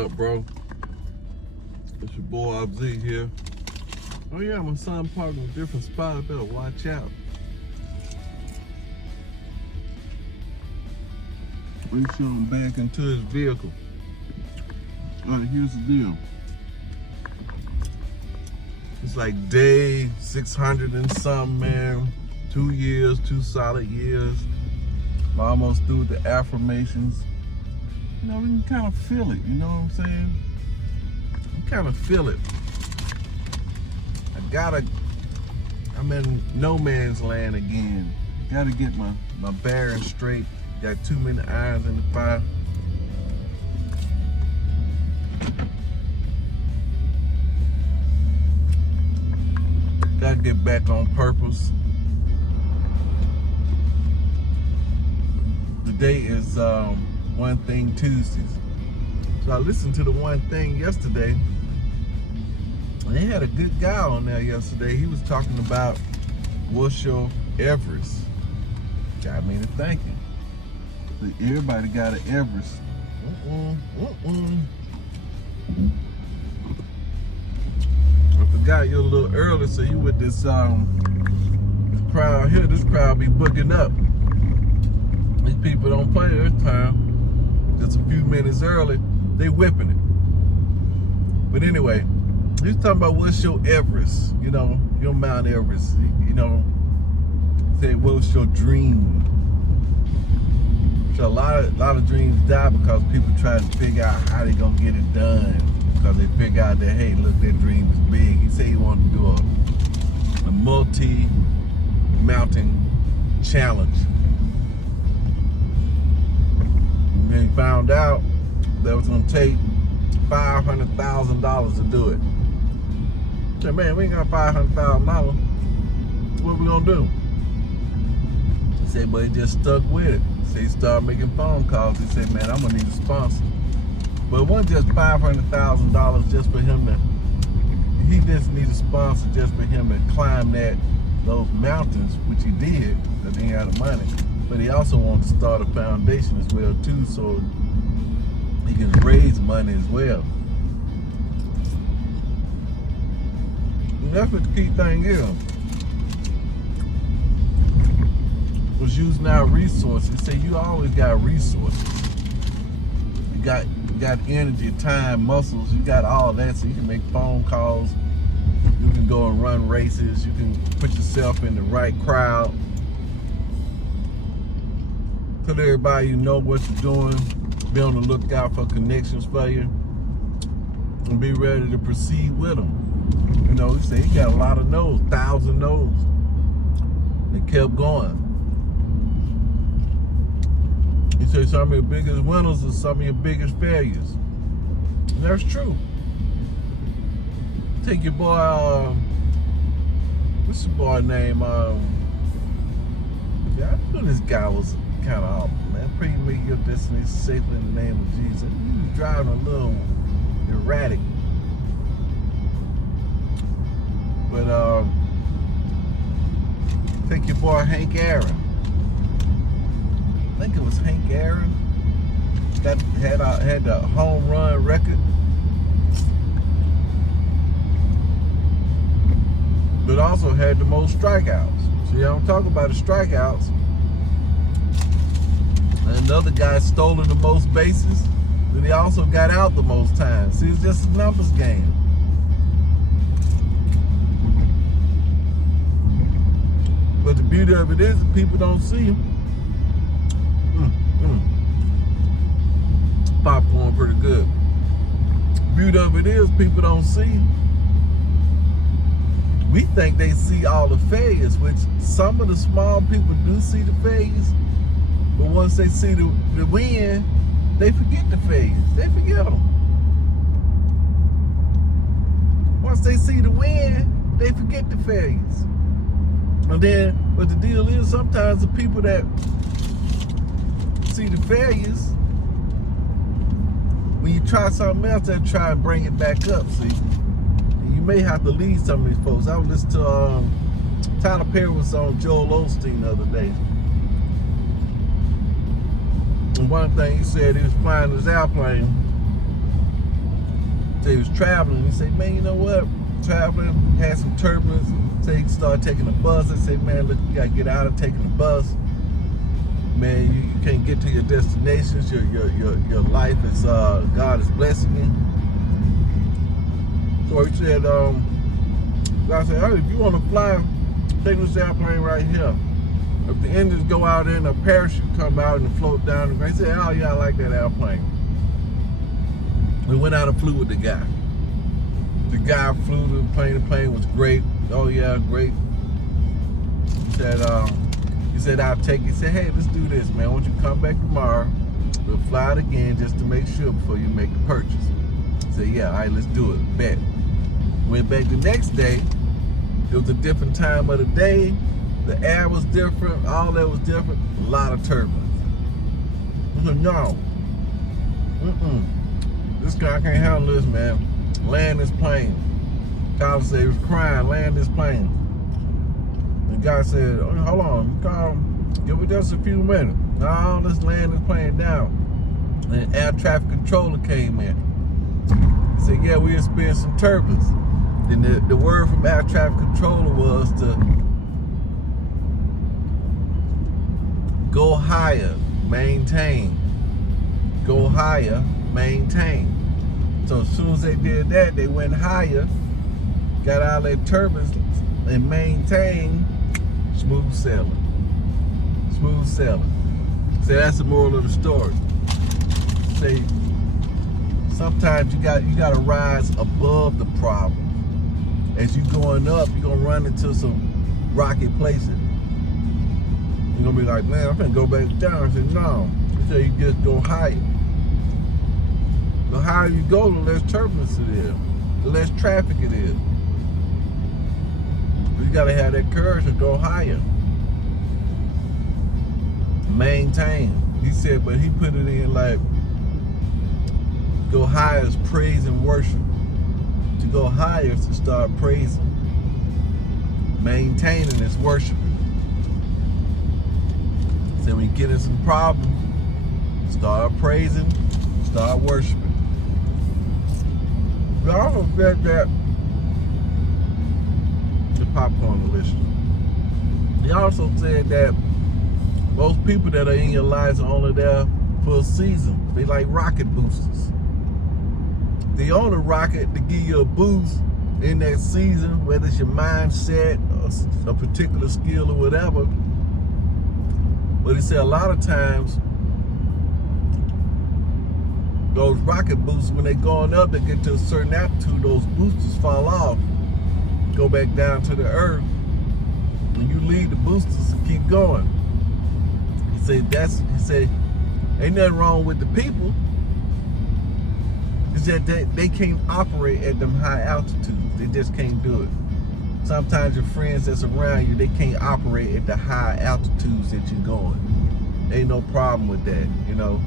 up, bro? It's your boy RZ here. Oh yeah, my son parked in a different spot. I better watch out. Make sure I'm back into his vehicle. Alright, here's the deal. It's like day 600 and something, man. 2 years, 2 solid years. I'm almost through with the affirmations. You know, we can kind of feel it, you know what I'm saying? You kind of feel it. I'm in no man's land again. Gotta get my bearings straight. Got too many irons in the fire. Gotta get back on purpose. Today is One Thing Tuesdays. So I listened to the One Thing yesterday. And they had a good guy on there yesterday. He was talking about what's your Everest. Got me to thinking. Everybody got an Everest. I forgot you're a little early, so you with this crowd here. This crowd be booking up. These people don't play this time. Just a few minutes early, they whipping it. But anyway, he's talking about what's your Everest, you know, your Mount Everest, you know. Say what's your dream? So a lot of dreams die because people try to figure out how they gonna get it done. Because they figure out that, hey, look, their dream is big. He said he wanted to do a multi-mountain challenge. And then he found out that it was gonna take $500,000 to do it. He said, man, we ain't got $500,000. What we gonna do? He said, but he just stuck with it. So he started making phone calls. He said, man, I'm gonna need a sponsor. But it wasn't just $500,000 just for him to, he just needed a sponsor just for him to climb those mountains, which he did, because he had the money. But he also wanted to start a foundation as well too, so he can raise money as well. And that's what the key thing is. Was using our resources. Say you always got resources. You got energy, time, muscles. You got all that, so you can make phone calls. You can go and run races. You can put yourself in the right crowd. Tell everybody you know what you're doing. Be on the lookout for connections for you, and be ready to proceed with them. You know, he said he got a lot of no's, 1,000 no's. They kept going. He said some of your biggest winners are some of your biggest failures. And that's true. Take your boy, what's your boy name? Yeah, I knew this guy was kind of off, man. Pray you make your destiny safe in the name of Jesus. He was driving a little erratic. But take your boy Hank Aaron. I think it was Hank Aaron that had the home run record, but also had the most strikeouts. So you don't talk about the strikeouts. And another guy stolen the most bases, but he also got out the most times. See, it's just a numbers game. But the beauty of it is people don't see him. Popcorn pretty good. Beauty of it is people don't see. We think they see all the failures, which some of the small people do see the failures, but once they see the win, they forget the failures. They forget them. Once they see the win, they forget the failures. And then, but the deal is sometimes the people that see the failures, when you try something else, they'll try and bring it back up, see? And you may have to lead some of these folks. I was listening to Tyler Perry was on Joel Osteen the other day. And one thing he said, he was flying his airplane So he was traveling. He said, man, you know what? Traveling, had some turbulence. So he started taking the bus. I said, man, look, you gotta get out of taking the bus. Man, you can't get to your destinations. Your life is God is blessing you. So he said, I said, hey, if you want to fly, take this airplane right here. If the engines go out in, a parachute come out and float down the ground. He said, oh yeah, I like that airplane. We went out and flew with the guy. The guy flew the plane was great. Oh yeah, great. He said, I'll take it. He said, hey, let's do this, man. I want you to come back tomorrow. We'll fly it again just to make sure before you make the purchase. He said, yeah, all right, let's do it. Bet. Went back the next day. It was a different time of the day. The air was different. All that was different. A lot of turbulence. I said, no. This guy can't handle this, man. Land this plane. Tyler said he was crying, land this plane. The guy said, oh, hold on, give it just a few minutes. No, let's land this plane down. And air traffic controller came in. He said, yeah, we experienced some turbulence. Then the word from air traffic controller was to go higher, maintain. Go higher, maintain. So as soon as they did that, they went higher, got out of their turbulence, and maintained smooth sailing. Smooth sailing. So that's the moral of the story. Say, sometimes you gotta rise above the problem. As you going up, you're gonna run into some rocky places. You're gonna be like, man, I'm gonna go back down. I said, no. He said, you just go higher. The higher you go, the less turbulence it is, the less traffic it is. You gotta have that courage to go higher. Maintain. He said, but he put it in like, go higher is praise and worship. To go higher is to start praising. Maintaining is worshiping. So when you get in some problems, start praising, start worshiping. But I also said that the popcorn delicious. He also said that most people that are in your lives are only there for a season. They like rocket boosters. They own a rocket to give you a boost in that season, whether it's your mindset or a particular skill or whatever. But he said a lot of times, those rocket boosters, when they're going up, they get to a certain altitude, those boosters fall off, go back down to the earth, and you leave the boosters and keep going. He said, ain't nothing wrong with the people. It's that they can't operate at them high altitudes. They just can't do it. Sometimes your friends that's around you, they can't operate at the high altitudes that you're going. Ain't no problem with that, you know.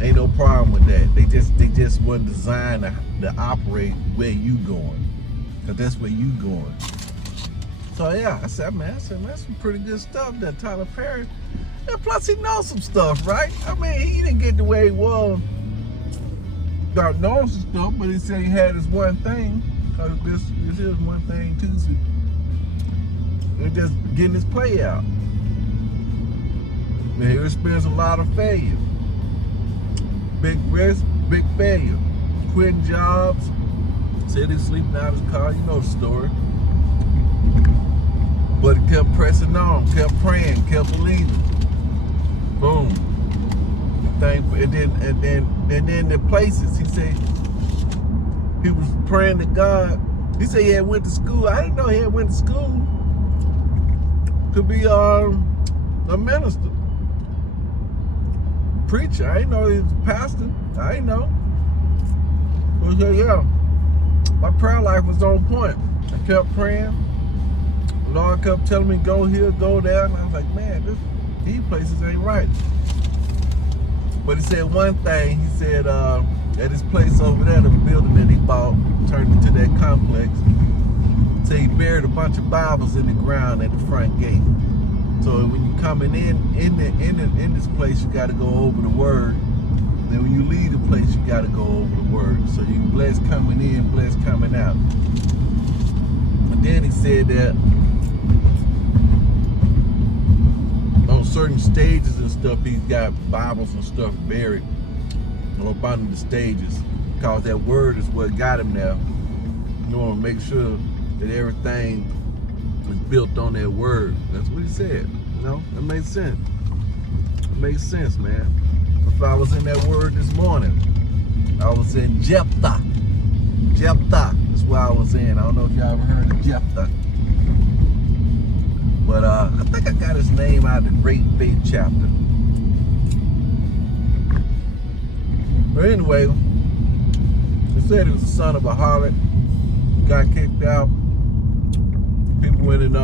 Ain't no problem with that. They just weren't designed to operate where you going, cause that's where you going. So yeah, I said, man, that's some pretty good stuff that Tyler Perry. And plus, he knows some stuff, right? I mean, he didn't get the way he was. God knows some stuff, but he said he had his one thing. Cause this is one thing too. So they're just getting his play out. Man, he experienced a lot of failure. Big risk, big failure. Quitting jobs, said he's sleeping out his car. You know the story. But he kept pressing on, kept praying, kept believing. Boom. And then the places, he said he was praying to God. He said he had went to school. I didn't know he had went to school to be a minister. Preacher. I didn't know he was a pastor. I didn't know. But he said, yeah, my prayer life was on point. I kept praying. The Lord kept telling me, go here, go there. And I was like, man, these places ain't right. But he said one thing. He said at his place over there, the building that he bought, turned into that complex. So he buried a bunch of Bibles in the ground at the front gate. So when you coming in this place, you got to go over the word Then when you leave the place, you got to go over the word. So you blessed coming in, blessed coming out. But then he said that on certain stages and stuff, he's got Bibles and stuff buried up under the stages, because that word is what got him there. You want to make sure that everything is built on that word. That's what he said. You know, that makes sense. It makes sense, man. If I was in that word this morning, I was in Jephthah. Jephthah. That's where I was in. I don't know if y'all ever heard of Jephthah. But I think I got his name out of the Great Faith chapter. But anyway, they said he was the son of a harlot. Got kicked out. People went in,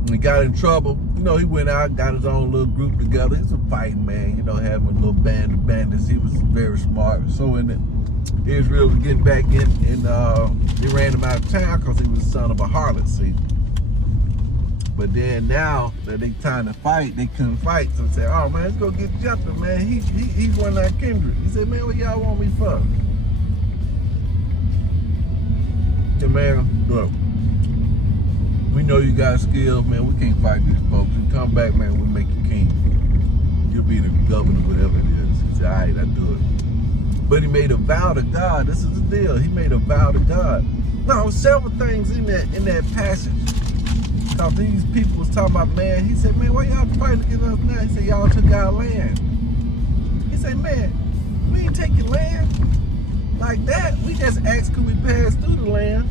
when he got in trouble, you know, he went out, got his own little group together. He's a fighting man, you know, having a little band of bandits. He was very smart. So in Israel was getting back in, and they ran him out of town because he was the son of a harlot, see. But then now that they trying to fight, they couldn't fight. So they said, oh man, let's go get Jephthah, man. He's one of our kindred. He said, man, what y'all want me for? Said, man, look, we know you got skills, man. We can't fight these folks. You come back, man, we'll make you king. You'll be the governor, whatever it is. He said, all right, I do it. But he made a vow to God. This is the deal. He made a vow to God. No, several things in that passage. Because these people was talking about, man, he said, man, why y'all fighting against us now? He said, y'all took our land. He said, man, we ain't taking land like that. We just asked, could we pass through the land?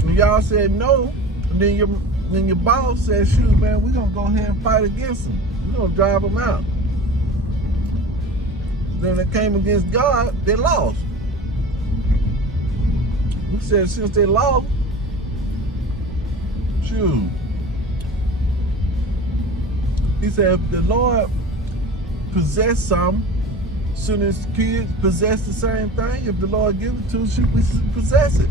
And y'all said no. And then your boss said, shoot, man, we're going to go ahead and fight against them. We're going to drive them out. Then they came against God, they lost. We said, since they lost, shoot. He said, if the Lord possessed some, shouldn't his kids possess the same thing? If the Lord give it to us, should we possess it?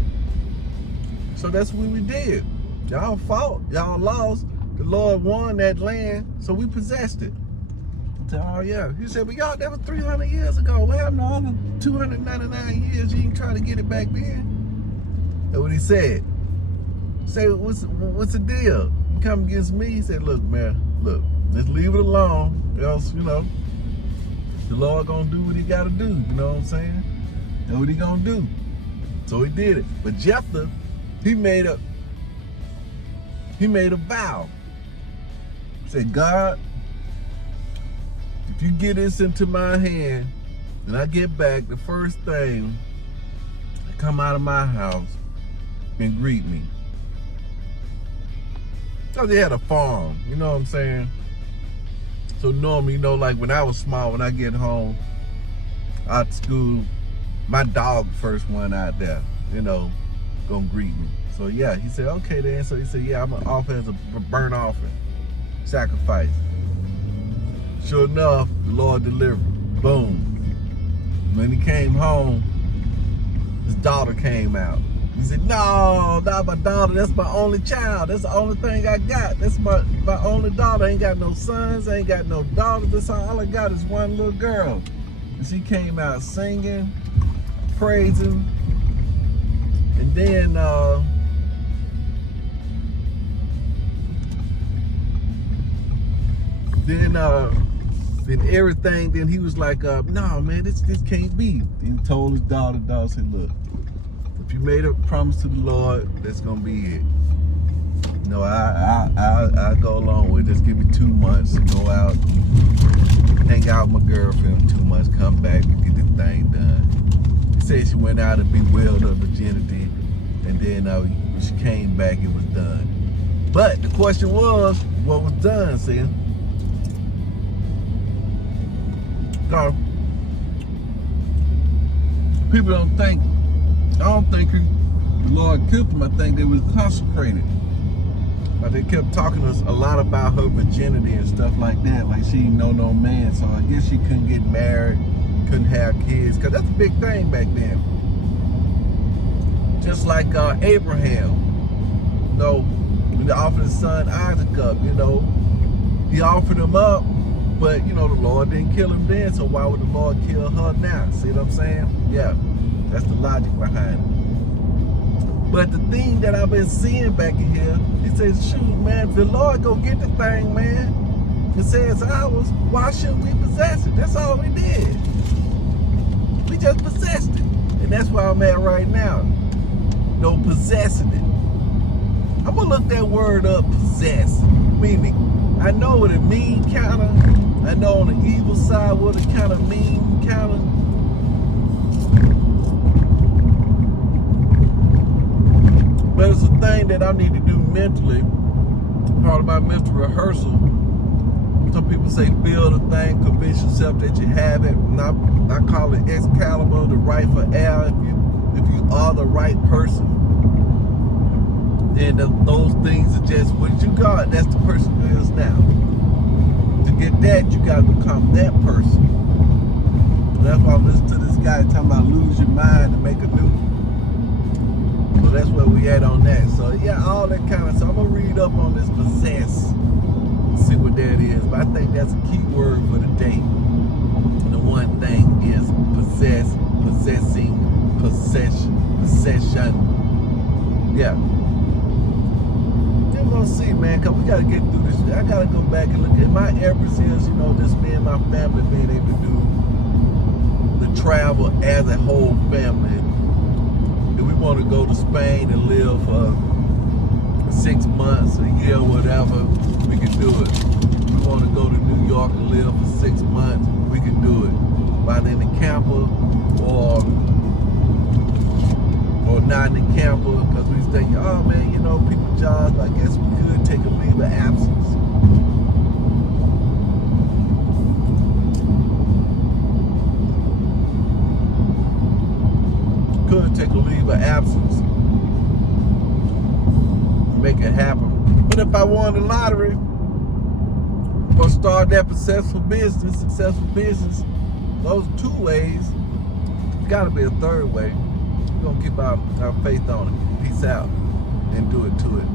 So that's what we did. Y'all fought, y'all lost. The Lord won that land, so we possessed it. Oh yeah. He said, well y'all, that was 300 years ago. We have no other 299 years. You ain't trying to get it back then. That's what he said. Say, what's the deal? You come against me? He said, look, man, look, let's leave it alone. Else, you know, the Lord gonna do what he gotta do. You know what I'm saying? That's what he gonna do. So he did it. But Jephthah, he made a vow. He said, God, if you get this into my hand and I get back, the first thing to come out of my house and greet me. So they had a farm, you know what I'm saying? So normally, you know, like when I was small, when I get home out of school, my dog first one out there, you know, gonna greet me. So yeah, he said, okay then. So he said, yeah, I'm gonna offer as a burnt offering, sacrifice. Sure enough, the Lord delivered. Boom. When he came home, his daughter came out. He said, no, not my daughter. That's my only child. That's the only thing I got. That's my only daughter. I ain't got no sons. I ain't got no daughters. That's all I got is one little girl. And she came out singing, praising. And then, everything, then he was like, no, man, this can't be. Then he told his daughter said, look, if you made a promise to the Lord, that's gonna be it. You know, I'll go along with it. Just give me 2 months to go out, hang out with my girlfriend 2 months, come back and get the thing done. He said she went out and bewailed her virginity, and then when she came back, it was done. But the question was, what was done, see? So, people don't think, I don't think the Lord killed them. I think they was consecrated. But they kept talking to us a lot about her virginity and stuff like that. Like she didn't know no man. So I guess she couldn't get married, couldn't have kids. Because that's a big thing back then. Just like Abraham. You know, when they offered his son Isaac up, you know, he offered him up. But, you know, the Lord didn't kill him then, so why would the Lord kill her now? See what I'm saying? Yeah, that's the logic behind it. But the thing that I've been seeing back in here, he says, shoot, man, if the Lord go get the thing, man, and say it's ours, why shouldn't we possess it? That's all we did. We just possessed it. And that's where I'm at right now. No possessing it. I'm going to look that word up, possess. Meaning, I know what it mean, kind of. I know on the evil side what it kind of mean, kind of. But it's a thing that I need to do mentally. Part of my mental rehearsal. Some people say feel the thing, convince yourself that you have it. And I call it Excalibur, the right for air. If you are the right person, then those things are just what you got. That's the person who is now. To get that, you got to become that person. That's why I'm listening to this guy talking about lose your mind and make a new. So that's where we at on that. So yeah, all that kind of stuff. I'm gonna read up on this possess, see what that is. But I think that's a key word for the day. The one thing is possess, possessing, possession. Yeah. We're gonna see, man, because we gotta get through this. I gotta go back and look at my efforts is, you know, just me and my family being able to do the travel as a whole family. If we want to go to Spain and live for 6 months, a year, whatever, we can do it. If we want to go to New York and live for 6 months, we can do it. Either in the camper or not in the camper, because we was thinking, oh man, you know, people jobs, I guess we could take a leave of absence. Could take a leave of absence, make it happen. But if I won the lottery or start that successful business, those are 2 ways. Gotta be a 3rd way. We're gonna keep our faith on it. Peace out and do it to it.